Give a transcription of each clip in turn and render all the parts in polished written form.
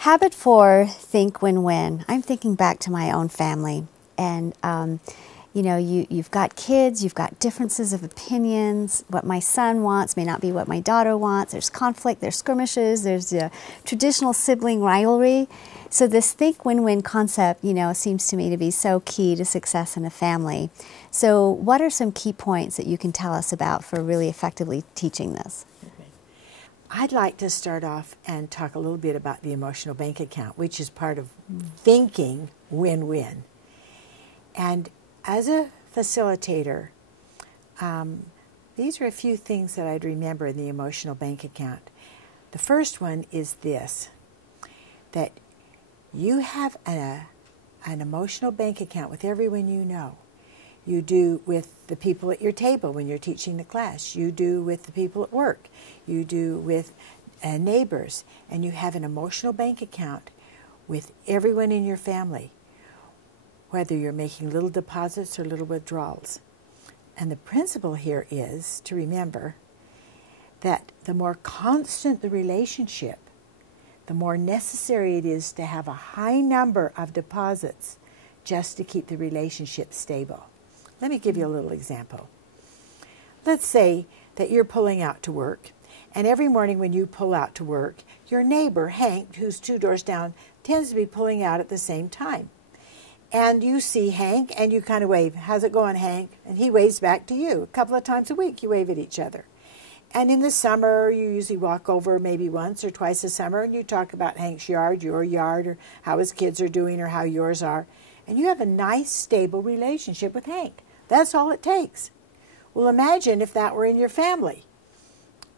Habit 4, think win-win. I'm thinking back to my own family, and you know, you've got kids, you've got differences of opinions. What my son wants may not be what my daughter wants. There's conflict, there's skirmishes, there's traditional sibling rivalry. So this think win-win concept, you know, seems to me to be so key to success in a family. So what are some key points that you can tell us about for really effectively teaching this? I'd like to start off and talk a little bit about the emotional bank account, which is part of thinking win-win. And as a facilitator, these are a few things that I'd remember in the emotional bank account. The first one is this, that you have an emotional bank account with everyone you know. You do with the people at your table when you're teaching the class. You do with the people at work. You do with neighbors. And you have an emotional bank account with everyone in your family, whether you're making little deposits or little withdrawals. And the principle here is to remember that the more constant the relationship, the more necessary it is to have a high number of deposits just to keep the relationship stable. Let me give you a little example. Let's say that you're pulling out to work, and every morning when you pull out to work, your neighbor, Hank, who's 2 doors down, tends to be pulling out at the same time. And you see Hank, and you kind of wave, "How's it going, Hank?" And he waves back to you. A couple of times a week, you wave at each other. And in the summer, you usually walk over maybe once or twice a summer, and you talk about Hank's yard, your yard, or how his kids are doing, or how yours are. And you have a nice, stable relationship with Hank. That's all it takes. Well, imagine if that were in your family.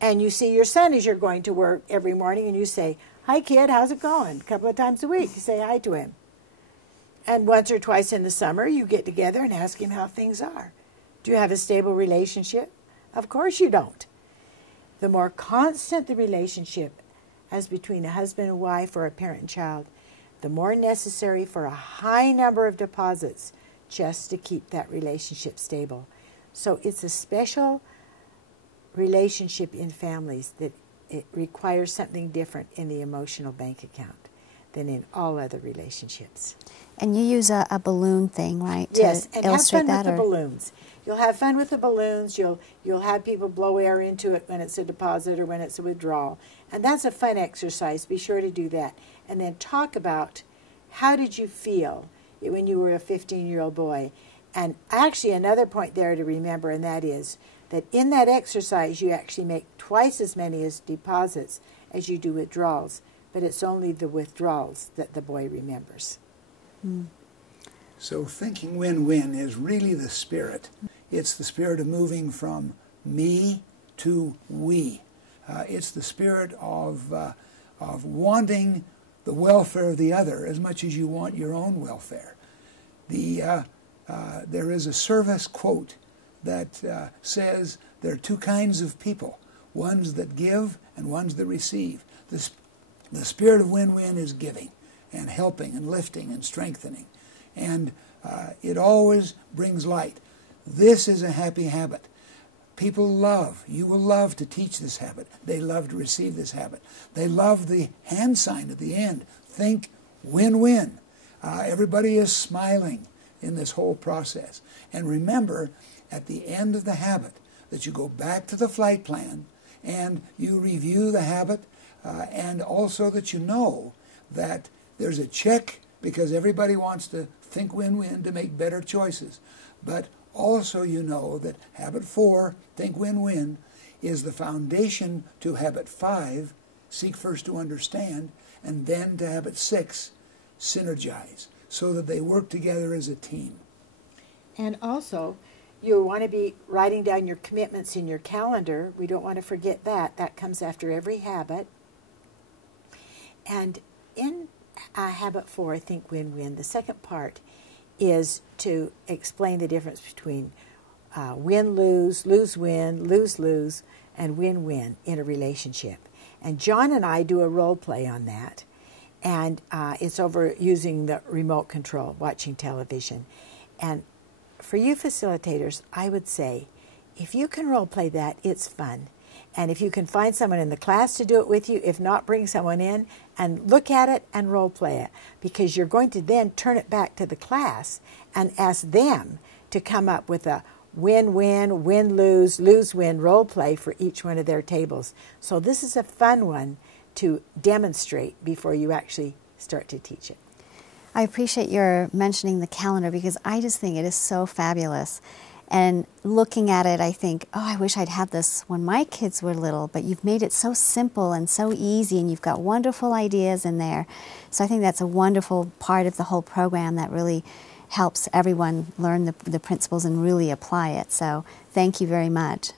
And you see your son as you're going to work every morning, and you say, "Hi, kid, how's it going?" A couple of times a week, you say hi to him. And once or twice in the summer, you get together and ask him how things are. Do you have a stable relationship? Of course you don't. The more constant the relationship, as between a husband and wife or a parent and child, the more necessary for a high number of deposits just to keep that relationship stable. So it's a special relationship in families that it requires something different in the emotional bank account than in all other relationships. And you use a balloon thing, right? Yes, to and have illustrate fun that, with the balloons. You'll have fun with the balloons. You'll have people blow air into it when it's a deposit or when it's a withdrawal. And that's a fun exercise. Be sure to do that. And then talk about how did you feel when you were a 15-year-old boy. And actually another point there to remember, and that is that in that exercise you actually make twice as many as deposits as you do withdrawals. But it's only the withdrawals that the boy remembers. Mm. So thinking win-win is really the spirit. It's the spirit of moving from me to we. It's the spirit of wanting the welfare of the other as much as you want your own welfare. There is a service quote that says there are 2 kinds of people, ones that give and ones that receive. The spirit of win-win is giving and helping and lifting and strengthening. And it always brings light. This is a happy habit. People love, you will love to teach this habit. They love to receive this habit. They love the hand sign at the end. Think win-win. Everybody is smiling in this whole process. And remember, at the end of the habit, that you go back to the flight plan and you review the habit, and also that you know that there's a check, because everybody wants to think win-win to make better choices. But also you know that Habit 4, think win-win, is the foundation to Habit 5, seek first to understand, and then to Habit 6, synergize, so that they work together as a team. And also, you'll want to be writing down your commitments in your calendar. We don't want to forget that. That comes after every habit. And in Habit 4, think win-win, the second part is to explain the difference between win-lose, lose-win, lose-lose, and win-win in a relationship. And John and I do a role play on that. And it's over using the remote control, watching television. And for you facilitators, I would say, if you can role play that, it's fun. And if you can find someone in the class to do it with you, if not, bring someone in and look at it and role play it, because you're going to then turn it back to the class and ask them to come up with a win-win, win-lose, lose-win role play for each one of their tables. So this is a fun one to demonstrate before you actually start to teach it. I appreciate your mentioning the calendar, because I just think it is so fabulous. And looking at it, I think, oh, I wish I'd had this when my kids were little, but you've made it so simple and so easy, and you've got wonderful ideas in there. So I think that's a wonderful part of the whole program that really helps everyone learn the principles and really apply it. So thank you very much.